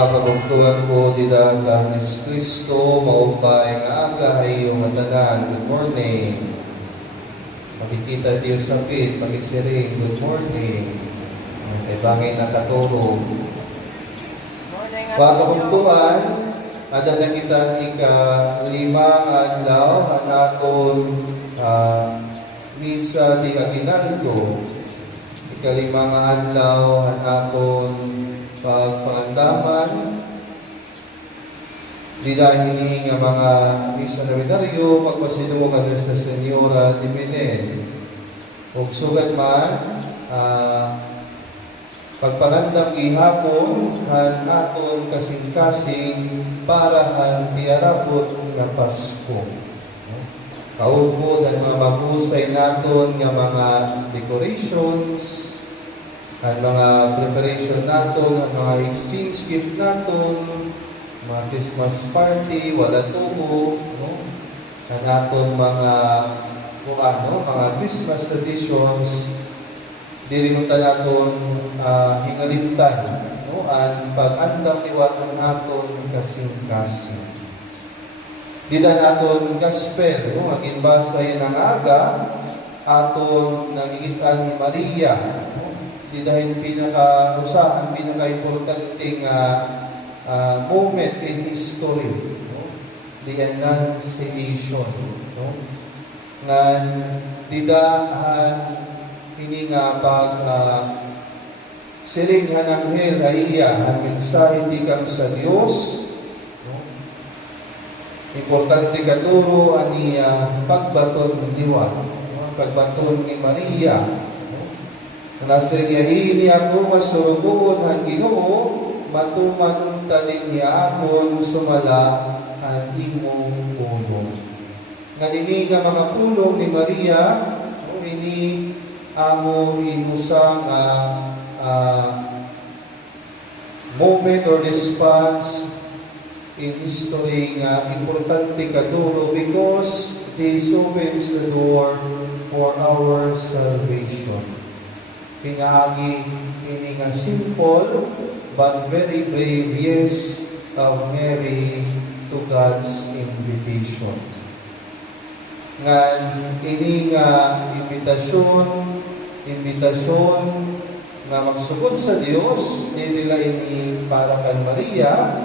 Mga kabugtuhan ko, didagan ni Kristo, maupay nga aga ay iyong matanan. Good morning. Makikita Diyos sa pit, pagisiring. Good morning. Kay bangay nakatulog. Mga kabugtuhan, adala kita ika-5 adlaw ang aton misa di aginaldo. Ika-5 adlaw ang aton pagpangandaman, di dahil nga mga misa nominaryo, pagpasinungan sa Senyora Diminen. O sugat man, pagpanandang ihapon, han aton kasing-kasing para han tiarabot na Pasko. Kaugod ang mga magusay naton nga mga decorations, ang mga preparation naton, ang mga exchange gift naton, mga Christmas party, wala tubo, no? Ang aton mga mga Christmas traditions, dirinutan naton hingalimtan, no? Ang pag-andam niwaton naton kasing-kasing. Dida naton gospel, no? Ang inbasay ng aga, aton nangingitan ni Maria, no? Di dahil pinaka-usahan, pinaka-importanting moment in history, no? The Annunciation, no? Ngan didahan ini nga pag siring ng anghel ay ang mensahe di kang sa Dios, no? Importante kaduro ani pagbaton ng diwa, no? Pagbaton ni Maria. Nasa ini ako masurugoon ang Ginoo, matumanunta din niya akon sumala ang imong pulong. Nganini nga mga pulong ni Maria, ini amo inusang moment or response in history nga importante kaduro because this opens the door for our salvation. Pinaagi ini nga simple but very brave yes of Mary to God's invitation. Ngan ini nga imbitasyon nga magsugod sa Dios, di nila ini para kan Maria,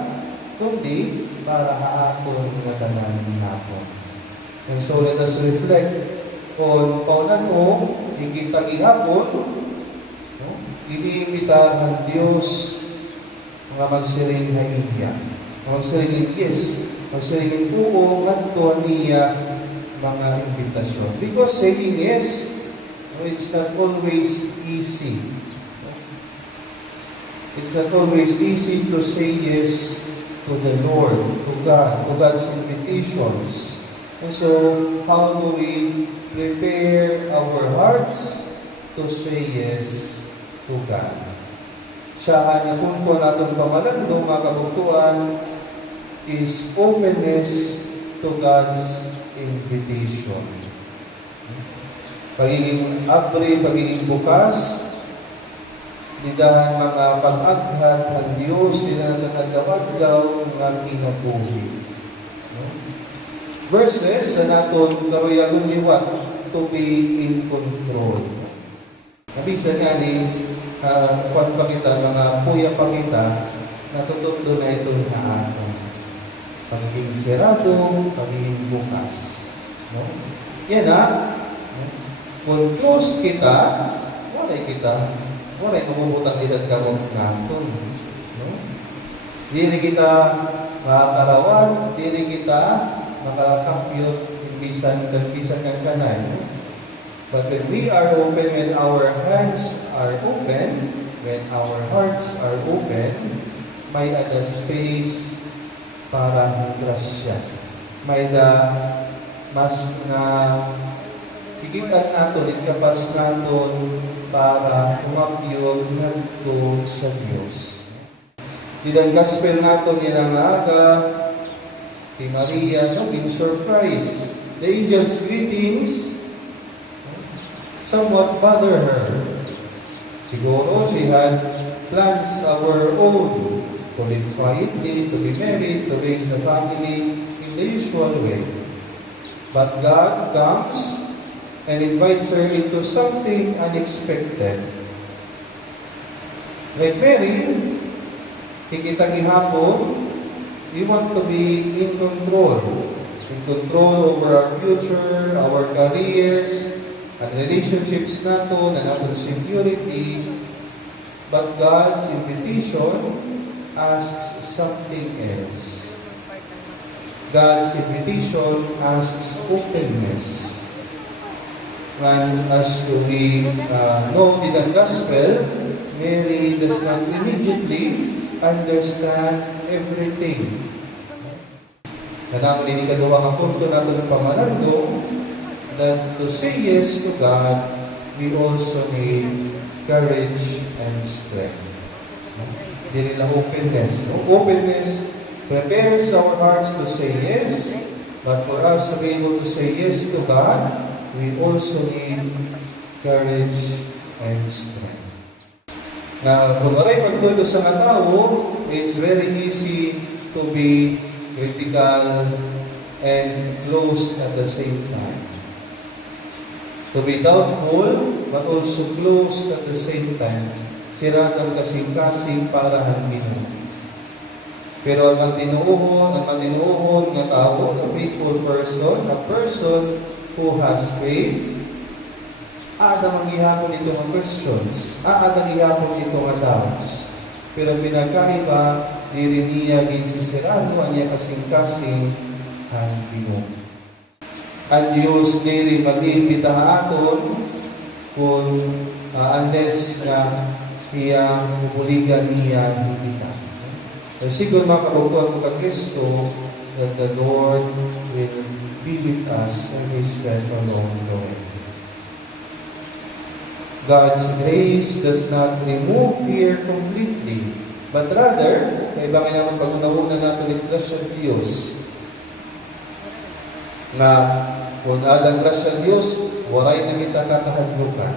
kundi para haaton nga tanan ninaton. And so let us reflect on paunan mo, ikita gihapon, iniimbitar ng Diyos mga magsiring na iya. Magsiring yes, magsiring oo, nganto niya mga imbitasyon. Because saying yes, it's not always easy. It's not always easy to say yes to the Lord, to God, to God's invitations. And so, how do we prepare our hearts to say yes to God? Siya ang punto natin pamalandong mga kabuktuan is openness to God's invitation. Pagiging abre, pagiging bukas, didahan mga pag-aghat ng Diyos, sila nagagawad daw ng kinabuhi. Verses sa naton karoyagon liwat to be in control. Nabisa nga ni kwan pa kita, mga puya pa kita, natututo na itong naatong. Pagiging serado, pagiging bukas. No? Yan kung close kita, walay mamumutang edad kamong naton. No? Dili kita makakarawan, dili kita makakampyot, bisan kang kanay. No? But when we are open, when our hands are open, when our hearts are open, may ada space para grasya. May mas na higitan nato, ikapas nato para umakyog nato sa Diyos. Didang gospel nato nilang aga, kay Maria, in surprise. The angel's greetings somewhat bother her. Siguro she had plans of her own to live quietly, to be married, to raise a family in the usual way. But God comes and invites her into something unexpected. Like Mary, kikita gihapon, we want to be in control over our future, our careers, and relationships nato, na nato security. But God's invitation asks something else. God's invitation asks openness. And as we know in the Gospel, Mary does not immediately understand everything. Kanang ini kadua nga punto nato ng pamanando, that to say yes to God, we also need courage and strength. Hindi nila openness. Openness prepares our hearts to say yes, but for us to be able to say yes to God, we also need courage and strength. Now, kung aray pagtulo sa mga tao, it's very easy to be critical and closed at the same time. To be doubtful, but also closed at the same time. Siradang kasing-kasing para hangin. Pero ang maninuuhon ng tao, a faithful person, a person who has faith, aada manghihapon ito mga questions, aada manghihapon ito mga doubts. Pero pinagkaiba, diri niya ginsisirado niya kasing-kasing hangin. Ang Diyos diri mag-iimbita aton kung unless na iyang buligan niya kita. So, siguro makabutuan mo ka Kristo that the Lord will be with us and His strength along the way. God's grace does not remove fear completely, but rather, kaya ba naman pag-unauna natin yung grasya ng Diyos, na kung adang grasya ng Diyos, walay na kita kakahadlukan.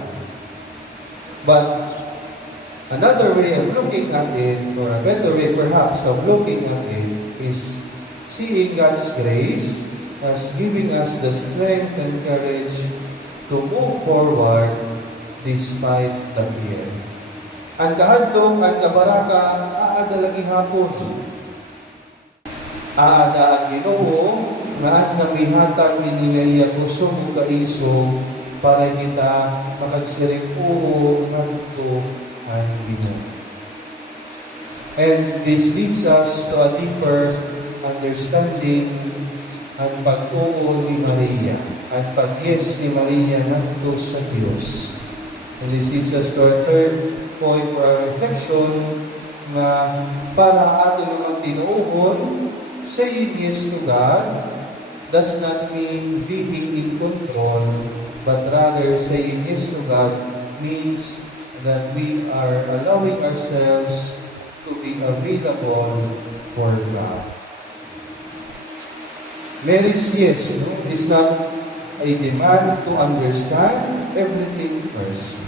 But another way of looking at it, or a better way perhaps of looking at it, is seeing God's grace as giving us the strength and courage to move forward despite the fear. Ang kahadlong, ang kabaraka, aada lagi hapon. Aada ang Ginoo, nga ang namihatag iningaya kusog o kaiso para kita makagsiring-uho ngadto ang Ginoo. And this leads us to a deeper understanding ang pagtuo ni Maria, at pag-yes ni Maria ngadto sa Dios. And this leads us to our third point for our reflection, na para ato namang tinuuhon, saying yes to God does not mean being in control, but rather saying yes to God means that we are allowing ourselves to be available for God. Mary's yes is not a demand to understand everything first.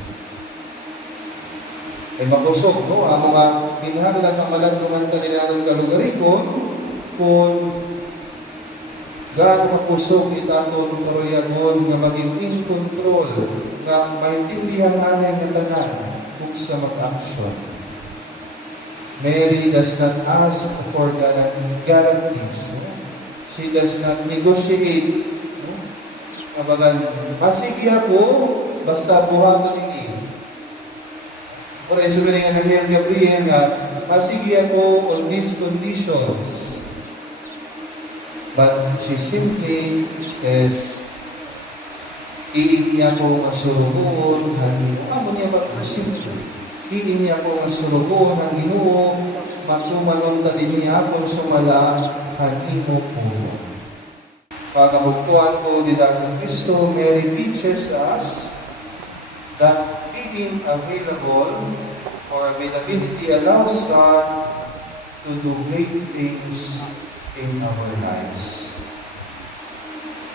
Ay makusog, no? Ang mga pinahanglan ng malantungan kanila ng kalugarikon, kung gaano kapusog itaton karoyanon nga maging in control, nga maintindihan namin ng tanan kung sa mag-action. Mary does not ask for guarantees. She does not negotiate. Kabagan, masigi ako, basta buhaton ninyo. Por eso rin ang Angel Gabriel nga, masigi ako on these conditions. But she simply says, iini ako ang surugoon, hangin. Amo niya mag-simple. Iini ako ang surugoon, hangin mo, magtumalong ta din niya ako sumala, hangin mo po. Pagkabugtuan ko din ang Kristo, Mary teaches us that being available or availability allows God to do great things in our lives.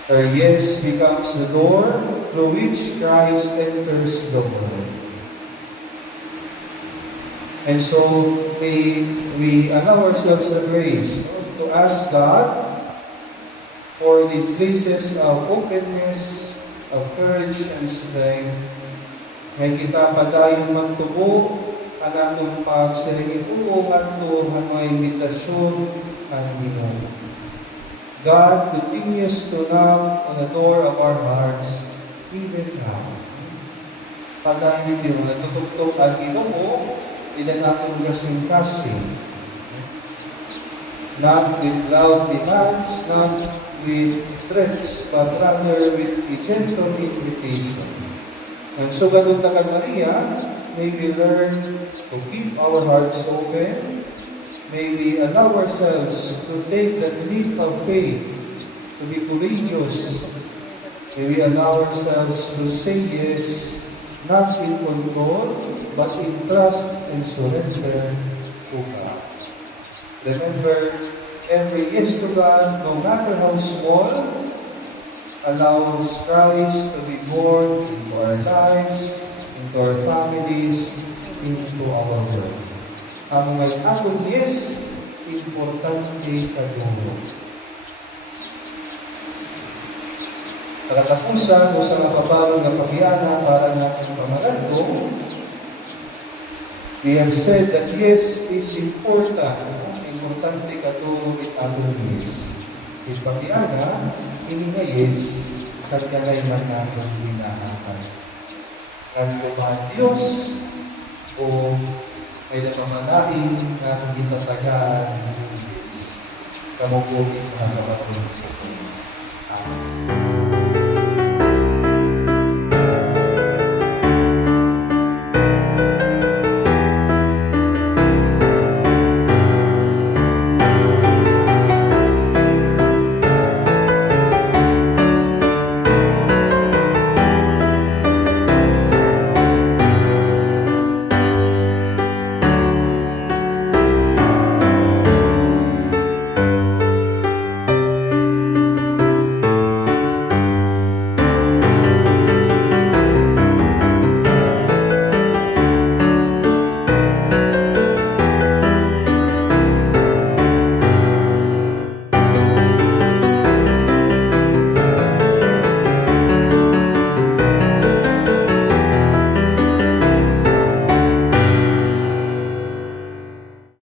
Her yes becomes the door through which Christ enters the world. And so we allow ourselves the grace to ask God for these graces of openness, of courage and strength. May kita padayon magtubo, anatong pagsiringituo at to mga imbitasyon at Ginoo. God continues to knock on the door of our hearts even now. Padayon ito mga tutugtog at Ginoo, ilan atong kasing-kasing. Not with loud demands, not with threats, but rather with a gentle invitation. And so, ganun na Maria, may we learn to keep our hearts open. May we allow ourselves to take that leap of faith, to be courageous. May we allow ourselves to say yes, not in control, but in trust and surrender to God. Remember, every yes to God, no matter how small, allows Christ to be born into our lives, into our families, into our world. Ang mga atong yes, importante kaduro. Katapusan o sa nakapalo na pagiyana para na pamagadto, we have said that yes is important. Importante kaduro it atong yes. Ipagiyana, ini nga yes, kagkalay man natin hinahapan. Nagtumahan Diyos o may napamanain na hindi tatagaan ng yes. Kamukulit na kapatid. Amen.